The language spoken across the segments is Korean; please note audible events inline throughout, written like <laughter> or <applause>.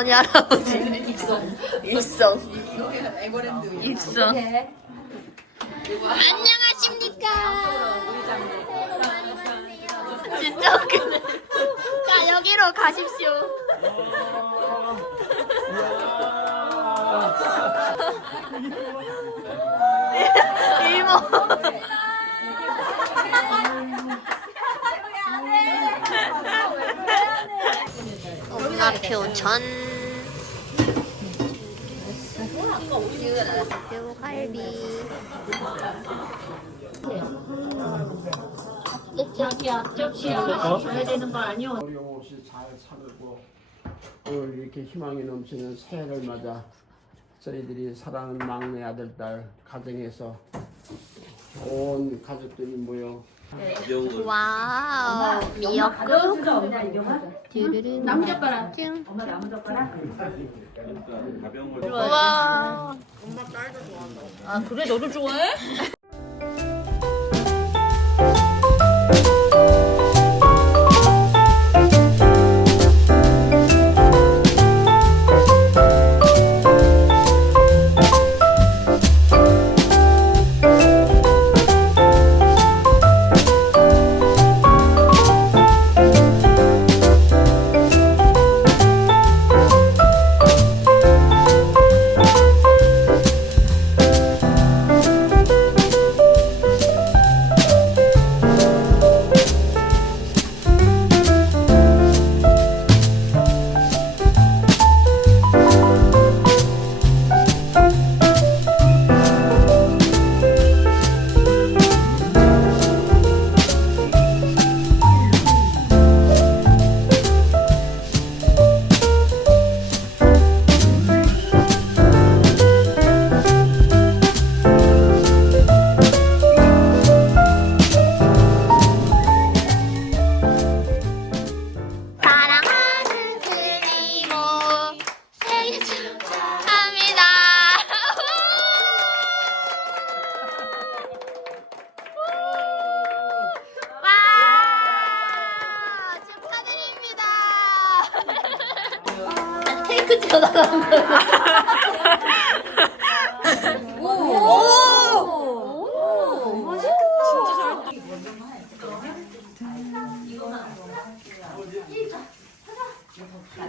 할머니 할아버지. 입성. 입성. 입성 안녕하십니까. 진짜 웃기네. 자 여기로 가십시오. 이모. 엄마표 전 그리고 갈비 어려움 없이 잘 살고 오늘 이렇게 희망이 넘치는 새해를 맞아 저희들이 사랑하는 막내 아들 딸 가정에서 온 가족들이 모여 와우 미역국. 듀르르 나무젓가락. 찡. 엄마 나무젓가락. 우와. 아 그래? 너도 좋아해?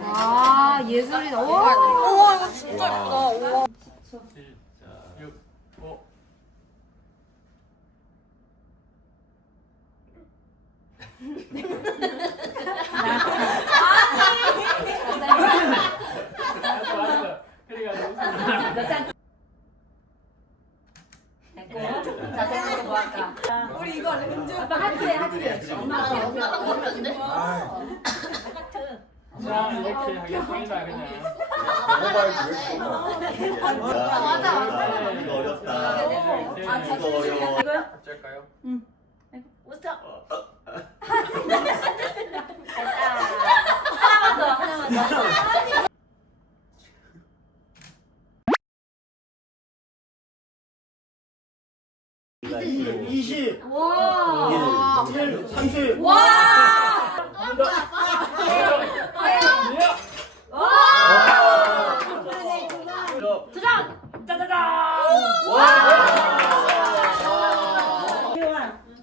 아 예술이 나와. 자 이렇게 하겠습니다 그냥 맞아 이거 어렵다. 아, 이거 어려워. 어쩔까요? 이십 와. 일, 삼십 도장. 짜자잔.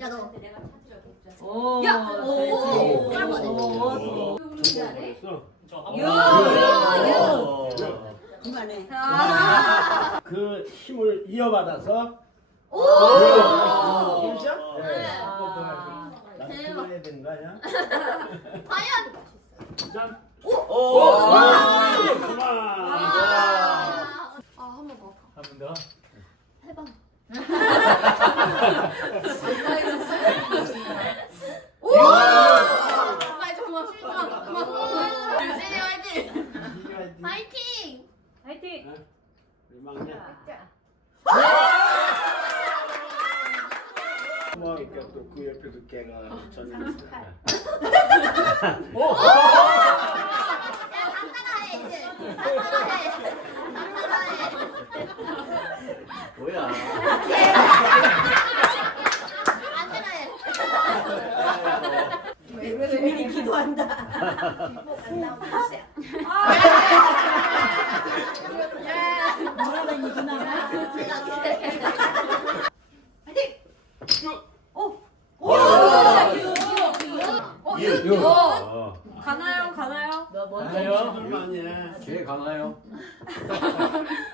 야너 오. 야! 오! 오. 그 힘을 이어받아서 오! 일자? 아. 나도 해야 되는 거 아니야? <laughs> 과연 짠. 오! 그만. 아 한 번 더. 한번 더. 해봐. <laughs> 빨리 정말 실전. 열심히 화이팅! 이거 화이팅! 화이팅. 우리 막내. 또그 옆에도 걔가 전혀 야 단단하해 이제. 단단하해. 단단하해. 뭐야? 많이 해. 개 가나요? <laughs>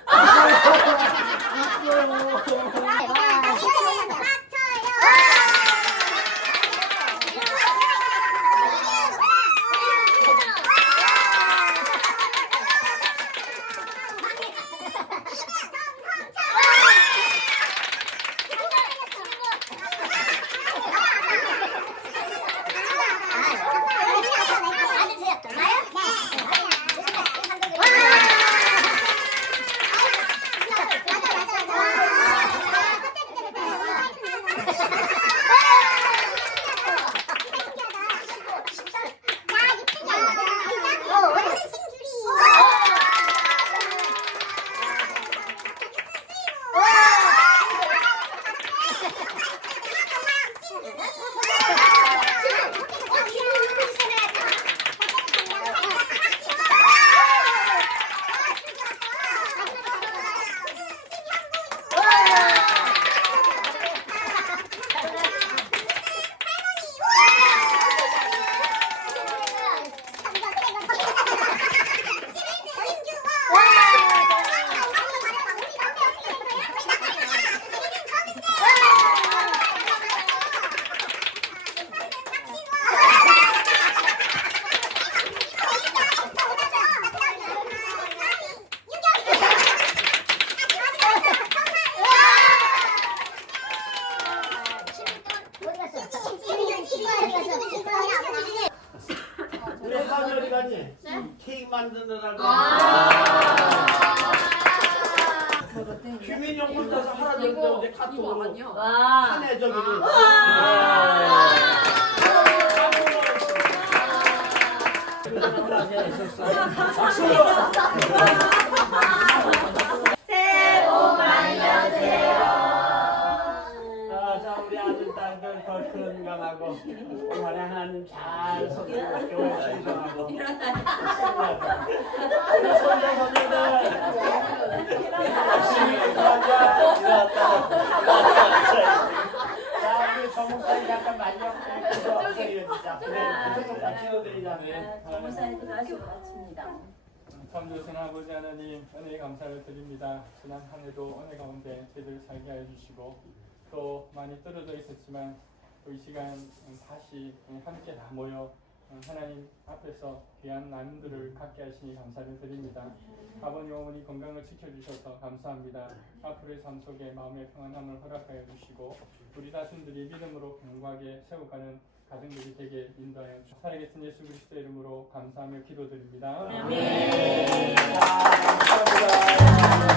만드느라고. 주민용품 따서 하나 정도 이제 카톡으로 와. 한해 저기. 새해 우리 더 건강하고 올한해 하나님 잘 선생님과 교회 신성하고 우리 손자 손녀들 열심히 공부하자 일어났다 자 우리 정목사님 잠깐 만족해서 드리자 그래 자 기도드리자 정무사님도 하시고 마칩니다. 참 좋으신 아버지 하나님 은혜 감사를 드립니다. 지난 한 해도 은혜 가운데 저희들 살게 하여 주시고 또 많이 떨어져 있었지만 또이 시간 다시 함께 다 모여 하나님 앞에서 귀한 나눔들을 갖게 하시니 감사를 드립니다. 아버님 어머니 건강을 지켜주셔서 감사합니다. 앞으로의 삶 속에 마음의 평안함을 허락하여 주시고 우리 자신들이 믿음으로 견고하게 세워가는 가정들이 되게 인도하여 주시고 살아계신 예수 그리스도의 이름으로 감사하며 기도드립니다. 아멘. 감사합니다.